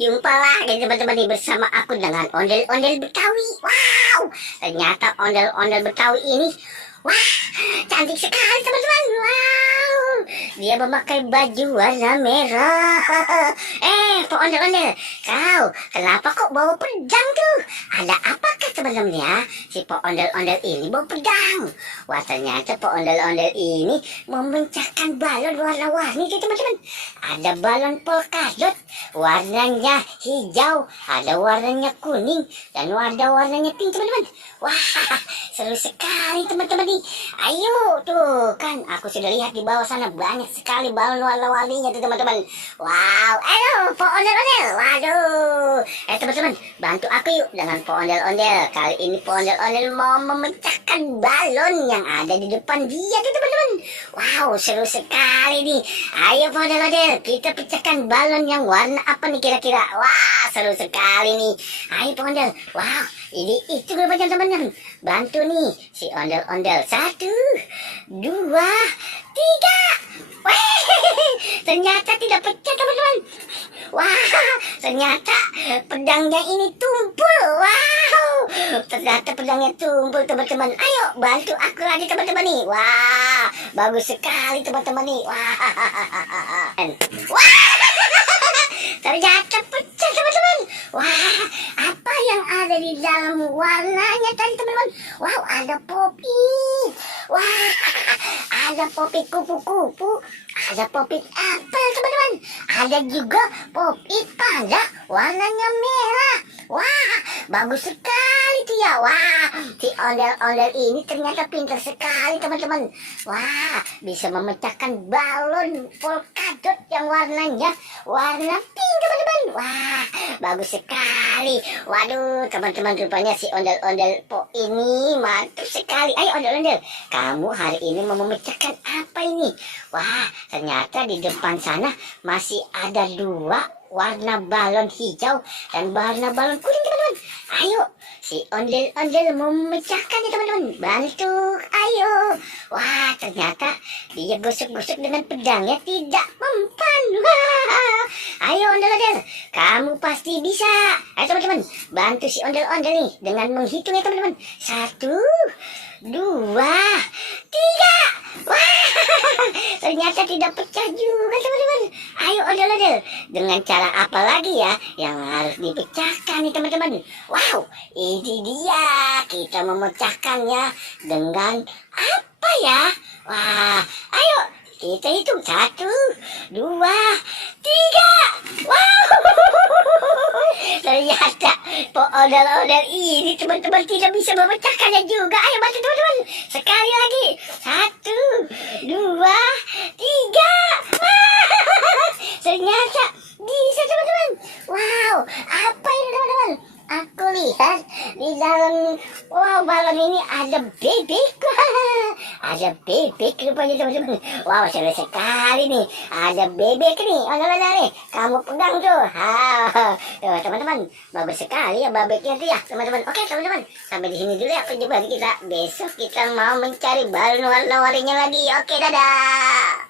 Jumpa lagi teman-teman nih bersama aku dengan ondel-ondel Betawi. Wow, ternyata ondel-ondel Betawi ini, wah, cantik sekali teman-teman. Wow, dia memakai baju warna merah. Pak ondel-ondel, kau kenapa kok bawa pedang tuh? Ada apakah teman-teman ya? Si Pak ondel-ondel ini bawa pedang. Wah, ternyata Pak ondel-ondel ini memecahkan balon warna-warni tuh teman-teman. Ada balon polkadot, warnanya hijau, ada warnanya kuning, dan warnanya pink teman-teman. Wah, seru sekali teman-teman nih. Ayo tuh, kan aku sudah lihat di bawah sana banyak sekali balon warna-warninya tuh teman-teman. Wow, ayo Pak ondel-ondel. Waduh, teman-teman, bantu aku yuk dengan Pak ondel-ondel. Kali ini Pak ondel-ondel mau memecahkan balon yang ada di depan dia tuh teman-teman. Wow, seru sekali nih. Ayo Pak ondel-ondel, kita pecahkan balon yang warna apa nih kira-kira? Wah, seru sekali nih. Ayo Pak ondel. Wow, ini itu banyak teman-teman. Bantu nih si ondel-ondel. 1, 2, 3. Wah, ternyata tidak pecah teman-teman. Wah, ternyata pedangnya ini tumpul. Wow, ternyata pedangnya tumpul teman-teman. Ayo bantu aku lagi teman-teman nih. Wah, bagus sekali teman-teman nih. Wah, ternyata pecah teman-teman. Wah, apa yang ada di dalam warnanya tadi teman-teman? Wow, ada popi. Wah, ada popi kupu-kupu, ada popi apel teman-teman. Ada juga popi panda warnanya merah. Wah, bagus sekali tuh ya. Wah, si ondel-ondel ini ternyata pintar sekali teman-teman. Wah, bisa memecahkan balon polkadot yang warnanya warna pink teman-teman. Wah, bagus sekali. Waduh, teman-teman, rupanya si ondel-ondel po ini mantap sekali. Ayo ondel-ondel, kamu hari ini mau memecahkan apa ini? Wah, ternyata di depan sana masih ada 2 warna balon hijau dan warna balon kuning teman-teman. Ayo, si ondel-ondel mau memecahkannya teman-teman. Bantu, ayo. Wah, ternyata dia gosok-gosok dengan pedangnya tidak mempan. Wah, ayo ondel-ondel, kamu pasti bisa. Ayo teman-teman, bantu si ondel-ondel nih dengan menghitungnya teman-teman. 1, 2, 3. Wah, ternyata tidak pecah juga teman-teman. Ayo ondel-ondel, dengan cara apa lagi ya yang harus dipecahkan nih teman-teman? Wow, ini dia, kita memecahkannya dengan apa ya? Wah, ayo kita hitung. 1, 2, 3. Wow, ternyata ondel-ondel ini teman-teman tidak bisa memecahkannya juga. Ayo bantu teman-teman, sekali lagi. 1, 2, 3. Ternyata bisa teman-teman. Wow, apa ini teman-teman? Aku lihat di dalam balon ini ada bebek. Ada bebek rupanya teman-teman. Wow, seru sekali nih. Ada bebek nih. Ondel-ondel nih, kamu pegang tuh. Teman-teman, bagus sekali ya bebeknya tuh ya teman-teman. Oke teman-teman, sampai di sini dulu ya perjumpaan kita. Besok kita mau mencari balon warna-warninya lagi. Oke, dadah.